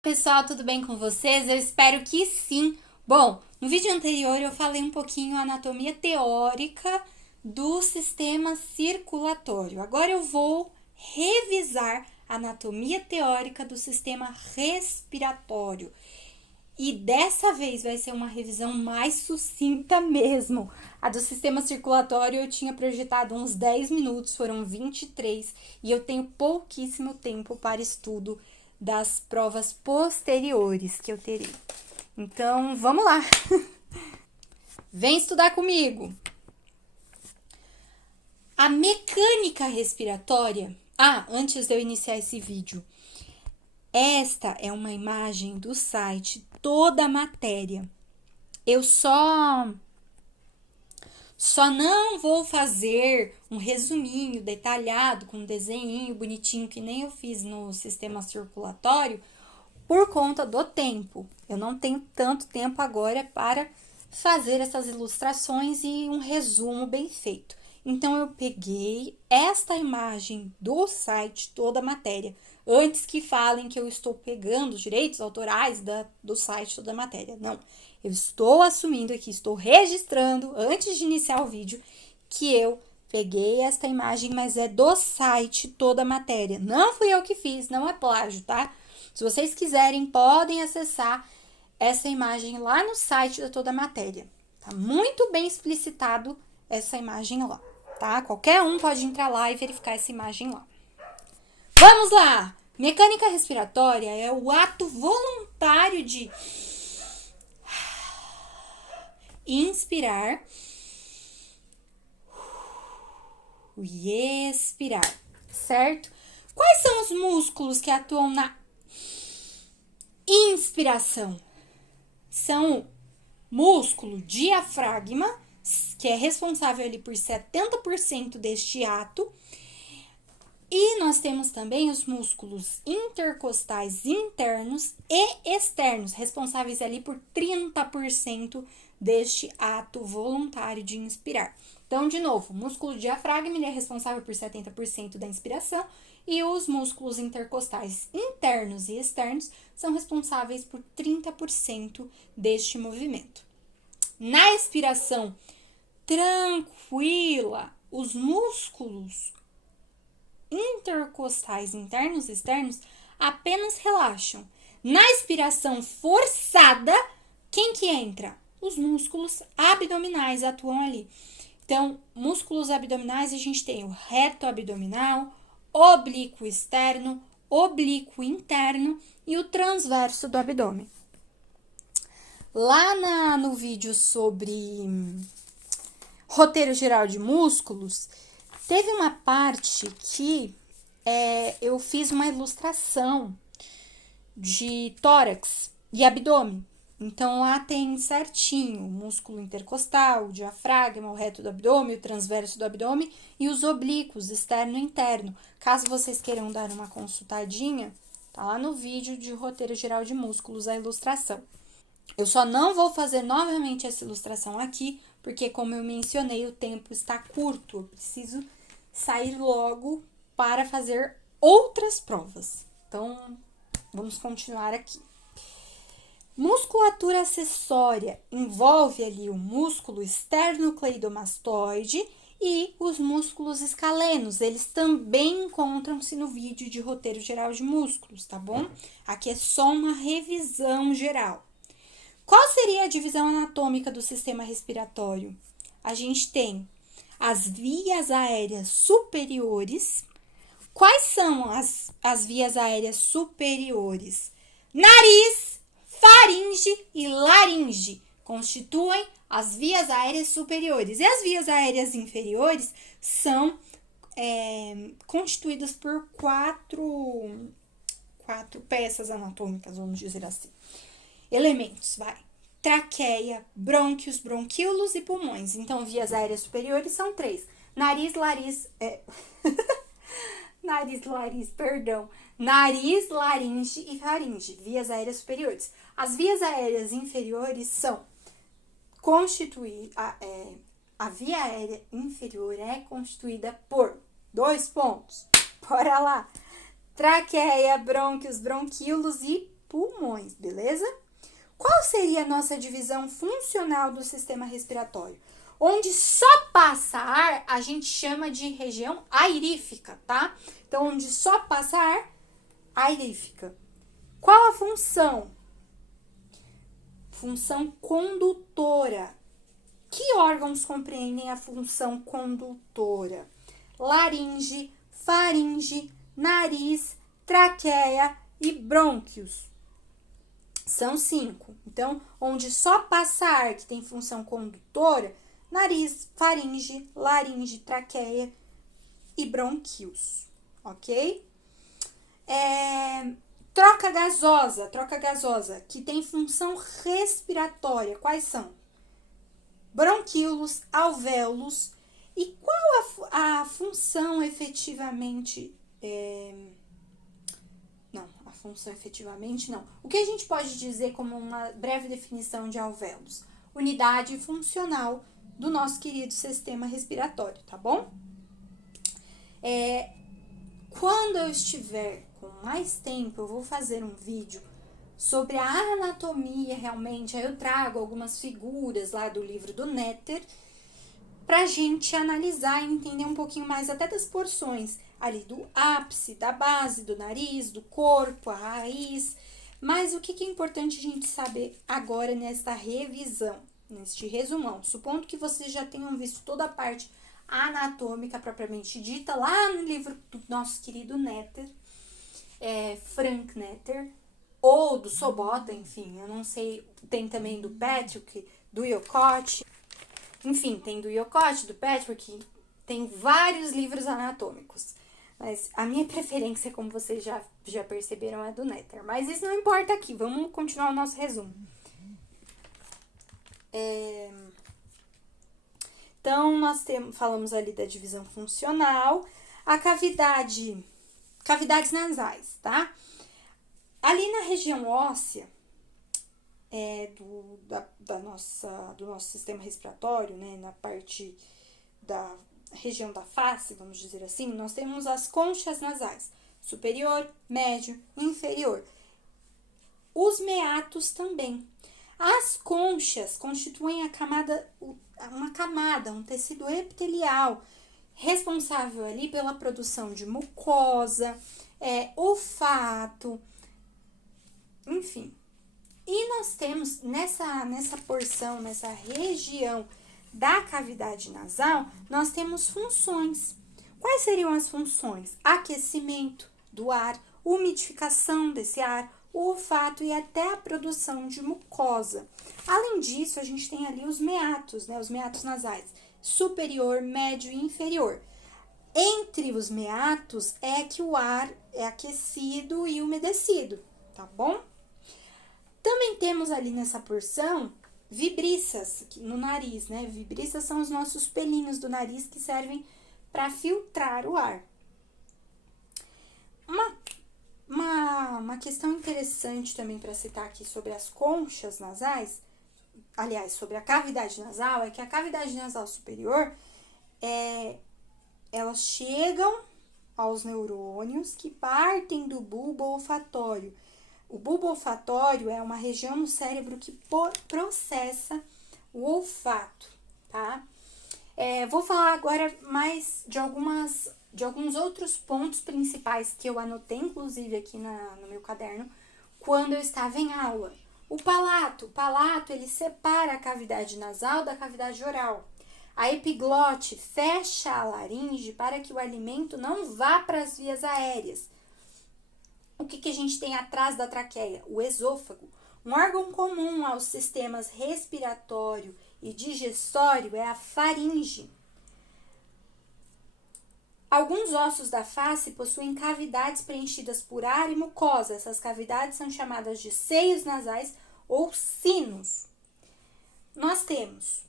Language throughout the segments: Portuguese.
Pessoal, tudo bem com vocês? Eu espero que sim. Bom, no vídeo anterior eu falei um pouquinho a anatomia teórica do sistema circulatório. Agora eu vou revisar a anatomia teórica do sistema respiratório. E dessa vez vai ser uma revisão mais sucinta mesmo. A do sistema circulatório eu tinha projetado uns 10 minutos, foram 23, e eu tenho pouquíssimo tempo para estudo das provas posteriores que eu terei. Então, vamos lá! Vem estudar comigo! A mecânica respiratória... antes de eu iniciar esse vídeo, esta é uma imagem do site Toda a Matéria. Eu só não vou fazer um resuminho detalhado com um desenho bonitinho que nem eu fiz no sistema circulatório por conta do tempo. Eu não tenho tanto tempo agora para fazer essas ilustrações e um resumo bem feito. Então, eu peguei esta imagem do site Toda a Matéria, antes que falem que eu estou pegando os direitos autorais do site Toda a Matéria. Não, eu estou assumindo aqui, estou registrando, antes de iniciar o vídeo, que eu peguei esta imagem, mas é do site Toda a Matéria. Não fui eu que fiz, não é plágio, tá? Se vocês quiserem, podem acessar essa imagem lá no site da Toda a Matéria. Tá muito bem explicitado essa imagem lá, tá? Qualquer um pode entrar lá e verificar essa imagem lá. Vamos lá! Mecânica respiratória é o ato voluntário de inspirar e expirar, certo? Quais são os músculos que atuam na inspiração? São o músculo diafragma, que é responsável ali por 70% deste ato. E nós temos também os músculos intercostais internos e externos, responsáveis ali por 30% deste ato voluntário de inspirar. Então, de novo, o músculo diafragma ele é responsável por 70% da inspiração e os músculos intercostais internos e externos são responsáveis por 30% deste movimento. Na expiração tranquila, os músculos intercostais internos e externos apenas relaxam. Na expiração forçada, quem que entra? Os músculos abdominais atuam ali. Então, músculos abdominais, a gente tem o reto abdominal, oblíquo externo, oblíquo interno e o transverso do abdômen. Lá no vídeo sobre roteiro geral de músculos, teve uma parte que eu fiz uma ilustração de tórax e abdômen. Então, lá tem certinho o músculo intercostal, o diafragma, o reto do abdômen, o transverso do abdômen e os oblíquos, externo e interno. Caso vocês queiram dar uma consultadinha, tá lá no vídeo de roteiro geral de músculos a ilustração. Eu só não vou fazer novamente essa ilustração aqui, porque como eu mencionei, o tempo está curto. Eu preciso sair logo para fazer outras provas. Então, vamos continuar aqui. Musculatura acessória envolve ali o músculo esternocleidomastoide e os músculos escalenos. Eles também encontram-se no vídeo de roteiro geral de músculos, tá bom? Aqui é só uma revisão geral. Qual seria a divisão anatômica do sistema respiratório? A gente tem as vias aéreas superiores. Quais são as vias aéreas superiores? Nariz, faringe e laringe constituem as vias aéreas superiores. E as vias aéreas inferiores são constituídas por quatro peças anatômicas, vamos dizer assim. Elementos, vai. Traqueia, brônquios, bronquíolos e pulmões. Então, vias aéreas superiores são 3. Nariz, laringe e faringe. Vias aéreas superiores. As vias aéreas inferiores são a via aérea inferior é constituída por 2 pontos. Bora lá. Traqueia, brônquios, bronquíolos e pulmões. pulmões, beleza? Qual seria a nossa divisão funcional do sistema respiratório? Onde só passa ar, a gente chama de região airífica, tá? Então, onde só passa ar, airífica. Qual a função? Função condutora. Que órgãos compreendem a função condutora? Laringe, faringe, nariz, traqueia e brônquios. São 5. Então, onde só passa ar, que tem função condutora, nariz, faringe, laringe, traqueia e brônquios, ok? Troca gasosa, que tem função respiratória. Quais são? Bronquíolos, alvéolos. E qual a função efetivamente... a função efetivamente não. O que a gente pode dizer como uma breve definição de alvéolos? Unidade funcional do nosso querido sistema respiratório, tá bom? Quando eu estiver com mais tempo, eu vou fazer um vídeo sobre a anatomia realmente. Aí eu trago algumas figuras lá do livro do Netter pra gente analisar e entender um pouquinho mais até das porções ali do ápice, da base, do nariz, do corpo, a raiz. Mas o que é importante a gente saber agora nesta revisão, neste resumão? Supondo que vocês já tenham visto toda a parte anatômica propriamente dita lá no livro do nosso querido Netter, Frank Netter, ou do Sobota, enfim, eu não sei, tem também do Patrick, do Wilcott, enfim, tem do Wilcott, do Patrick, tem vários livros anatômicos, mas a minha preferência, como vocês já perceberam, é do Netter, mas isso não importa aqui, vamos continuar o nosso resumo. Então, nós falamos ali da divisão funcional, a cavidades nasais, tá? Ali na região óssea do nosso sistema respiratório, né, na parte da região da face, vamos dizer assim, nós temos as conchas nasais, superior, médio, inferior. Os meatos também. As conchas constituem um tecido epitelial, responsável ali pela produção de mucosa, olfato, enfim. E nós temos nessa porção, nessa região da cavidade nasal, nós temos funções. Quais seriam as funções? Aquecimento do ar, umidificação desse ar, o olfato e até a produção de mucosa. Além disso, a gente tem ali os meatos, né? Os meatos nasais, superior, médio e inferior. Entre os meatos é que o ar é aquecido e umedecido, tá bom? Também temos ali nessa porção vibriças no nariz, né? Vibriças são os nossos pelinhos do nariz que servem para filtrar o ar. Uma questão interessante também para citar aqui sobre as conchas nasais, aliás, sobre a cavidade nasal, é que a cavidade nasal superior, elas chegam aos neurônios que partem do bulbo olfatório. O bulbo olfatório é uma região no cérebro que processa o olfato, tá? Vou falar agora mais de alguns outros pontos principais que eu anotei, inclusive, aqui no meu caderno, quando eu estava em aula. O palato, ele separa a cavidade nasal da cavidade oral. A epiglote fecha a laringe para que o alimento não vá para as vias aéreas. O que a gente tem atrás da traqueia? O esôfago. Um órgão comum aos sistemas respiratório e digestório é a faringe. Alguns ossos da face possuem cavidades preenchidas por ar e mucosa. Essas cavidades são chamadas de seios nasais ou sinos. Nós temos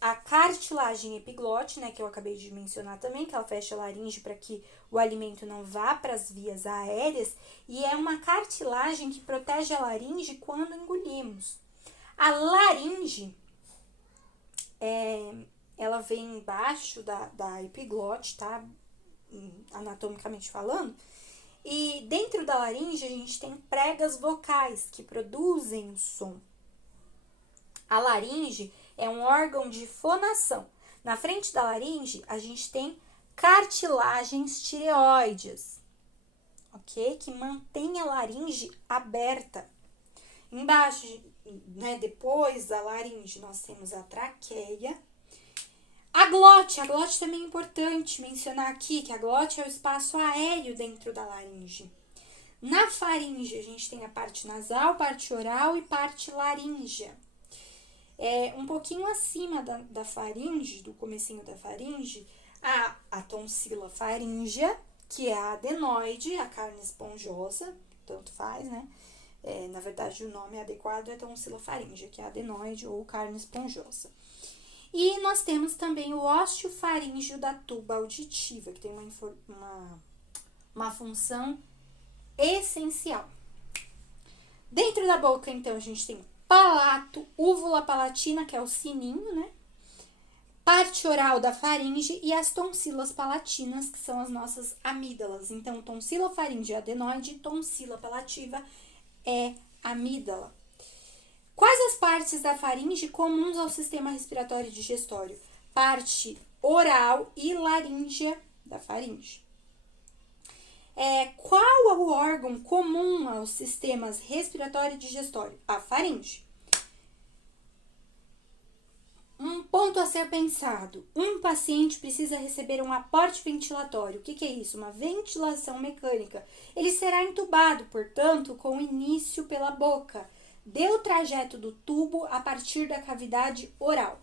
a cartilagem epiglote, né, que eu acabei de mencionar também, que ela fecha a laringe para que o alimento não vá para as vias aéreas, e é uma cartilagem que protege a laringe quando engolimos. A laringe, ela vem embaixo da epiglote, tá? Anatomicamente falando, E dentro da laringe a gente tem pregas vocais que produzem o som. A laringe é um órgão de fonação. Na frente da laringe a gente tem cartilagens tireoides, ok? Que mantém a laringe aberta. Embaixo, né, depois da laringe, nós temos a traqueia. A glote também é importante mencionar aqui, que a glote é o espaço aéreo dentro da laringe. Na faringe, a gente tem a parte nasal, parte oral e parte laríngea. Um pouquinho acima da faringe, do comecinho da faringe, a tonsila faríngea, que é a adenoide, a carne esponjosa, tanto faz, né? Na verdade, o nome adequado é tonsila faríngea, que é a adenoide ou carne esponjosa. E nós temos também o ósseo faríngeo da tuba auditiva, que tem uma função essencial. Dentro da boca, então, a gente tem palato, úvula palatina, que é o sininho, né? Parte oral da faringe e as tonsilas palatinas, que são as nossas amígdalas. Então, tonsila faríngea é adenoide, tonsila palativa é amígdala. Quais as partes da faringe comuns ao sistema respiratório e digestório? Parte oral e laríngea da faringe. Qual é o órgão comum aos sistemas respiratório e digestório? A faringe. Um ponto a ser pensado. Um paciente precisa receber um aporte ventilatório. O que é isso? Uma ventilação mecânica. Ele será entubado, portanto, com início pela boca. Dê o trajeto do tubo a partir da cavidade oral.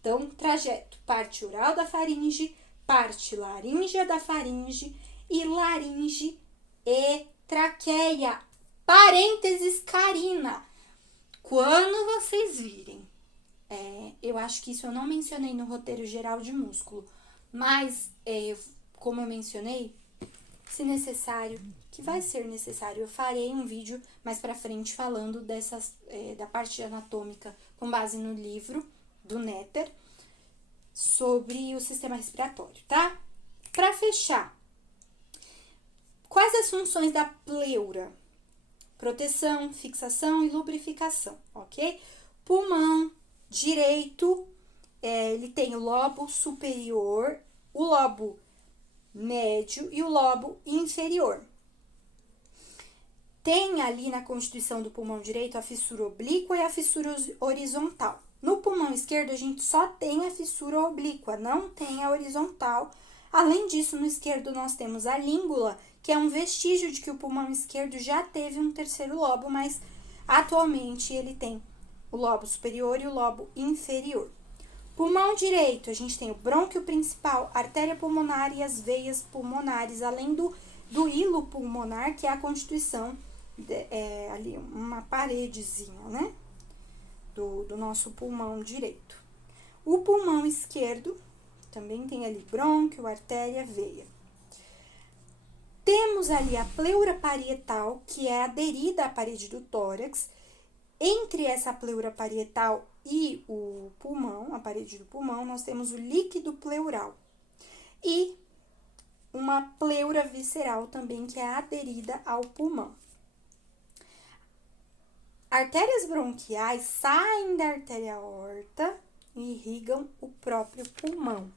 Então, trajeto, parte oral da faringe, parte laríngea da faringe e laringe e traqueia. Parênteses, Karina. Quando vocês virem, eu acho que isso eu não mencionei no roteiro geral de músculo, mas, como eu mencionei, se necessário, que vai ser necessário, eu farei um vídeo mais pra frente falando da parte anatômica com base no livro do Netter sobre o sistema respiratório, tá? Pra fechar, quais as funções da pleura? Proteção, fixação e lubrificação, ok? Pulmão direito, ele tem o lobo superior, o lobo médio e o lobo inferior. Tem ali na constituição do pulmão direito a fissura oblíqua e a fissura horizontal. No pulmão esquerdo, a gente só tem a fissura oblíqua, não tem a horizontal. Além disso, no esquerdo, nós temos a língula, que é um vestígio de que o pulmão esquerdo já teve um terceiro lobo, mas atualmente ele tem o lobo superior e o lobo inferior. Pulmão direito, a gente tem o brônquio principal, artéria pulmonar e as veias pulmonares, além do hilo pulmonar, que é a constituição, ali uma paredezinha, né? Do nosso pulmão direito. O pulmão esquerdo também tem ali brônquio, artéria, veia. Temos ali a pleura parietal, que é aderida à parede do tórax. Entre essa pleura parietal e o pulmão, a parede do pulmão, nós temos o líquido pleural. E uma pleura visceral também, que é aderida ao pulmão. Artérias bronquiais saem da artéria aorta e irrigam o próprio pulmão.